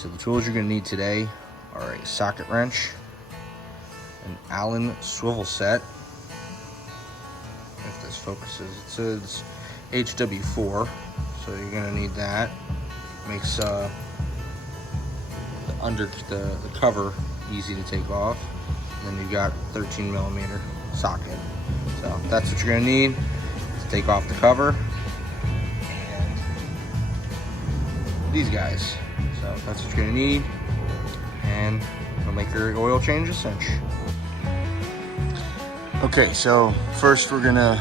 so the tools you're going to need today are a socket wrench, an Allen swivel set, if this focuses, it says HW4, so you're going to need that. Makes the cover easy to take off. And then you've got 13mm socket. So that's what you're going to need to take off the cover. And these guys. So that's what you're going to need. And it'll make your oil change a cinch. Okay, so first we're going to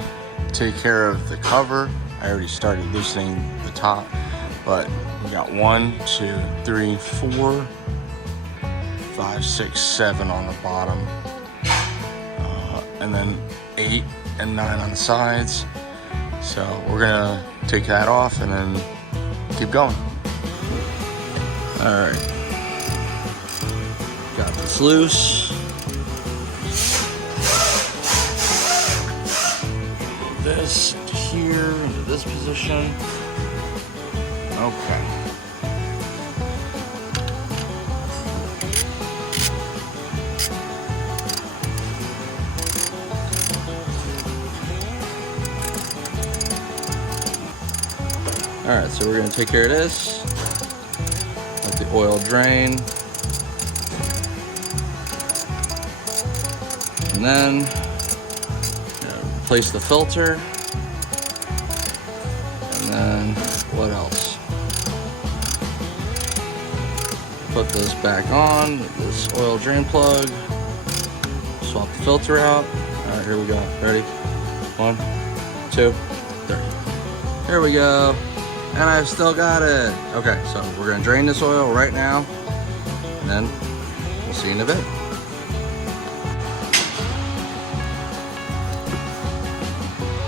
take care of the cover. I already started loosening the top, but we got 1, 2, 3, 4, 5, 6, 7 on the bottom, and then 8 and 9 on the sides. So we're gonna take that off and then keep going. All right, got this loose. This here into this position. Okay. Alright, so we're going to take care of this. Let the oil drain. And then replace the filter. And then what else? Put this back on, this oil drain plug. Swap the filter out. Alright, here we go. Ready? 1, 2, 3. Here we go. And I've still got it. Okay, so we're gonna drain this oil right now, and then we'll see you in a bit.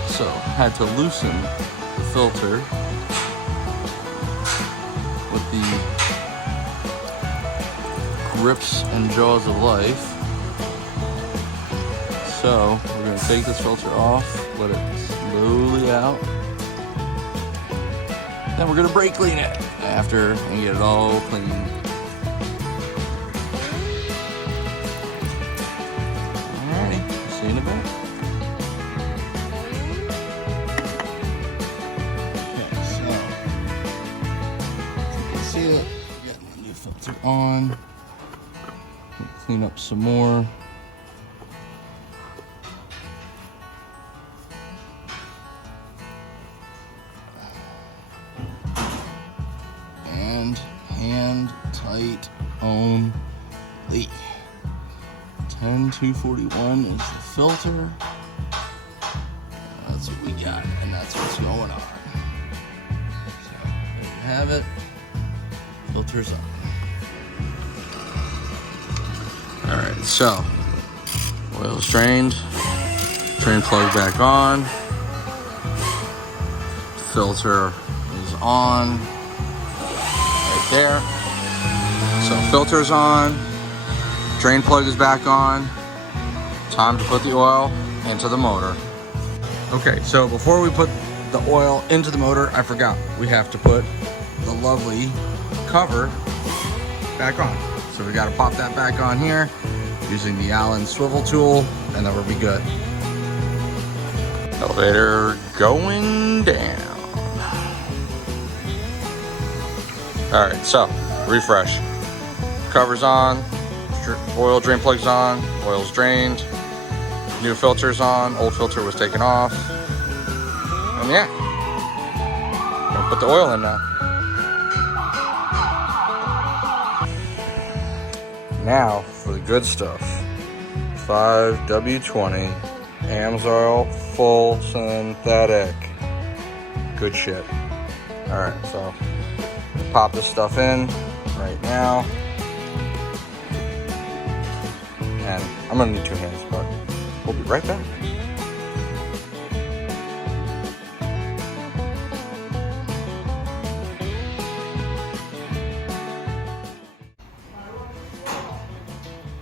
So, had to loosen the filter with the grips and jaws of life. So, we're gonna take this filter off, let it slowly out. Then we're gonna brake clean it after and get it all clean. Alrighty, see you in a bit. Okay, so you can see it. Got the new filter on. Clean up some more. Hand tight only. 10241 is the filter. That's what we got, and that's what's going on. So there you have it. Filter's up. Alright, so oil's drained. Drain plug back on. Filter is on. There. So filter's on, drain plug is back on. Time to put the oil into the motor. Okay, so before we put the oil into the motor, I forgot. We have to put the lovely cover back on. So we gotta pop that back on here using the Allen swivel tool, and then we'll be good. Elevator going down. All right, so refresh. Cover's on, oil drain plug's on, oil's drained, new filter's on, old filter was taken off, and yeah, gonna put the oil in now. Now for the good stuff. 5W20 AMSOIL full synthetic. Good shit. All right, so pop this stuff in right now, and I'm gonna need 2 hands, but we'll be right back.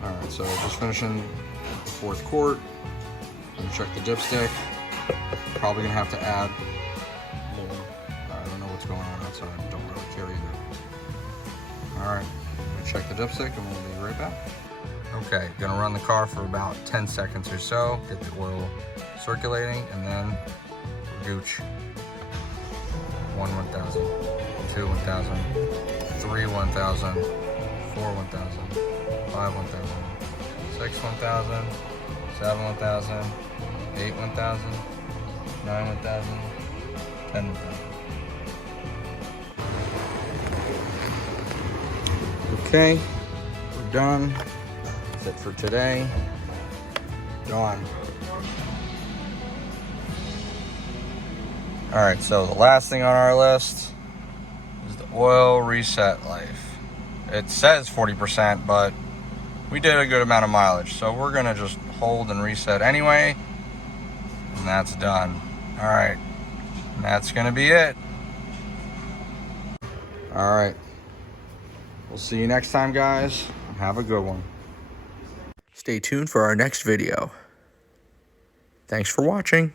All right, so just finishing the 4th quart. Gonna check the dipstick. Probably gonna have to add more. I don't know what's going on outside. Don't really care either. All right. check the dipstick and we'll be right back. Okay, gonna run the car for about 10 seconds or so, get the oil circulating, and then gooch. 1 1000, 2 1000, 3 1000, 4 1000, 5 1000, 6 1000, 7 1000, 8 1000, 9 1000, 10 1000. Okay, we're done. That's it for today. Done. All right, so the last thing on our list is the oil reset life. It says 40%, but we did a good amount of mileage, so we're gonna just hold and reset anyway, and that's done. All right, and that's gonna be it. All right, we'll see you next time, guys. Have a good one. Stay tuned for our next video. Thanks for watching.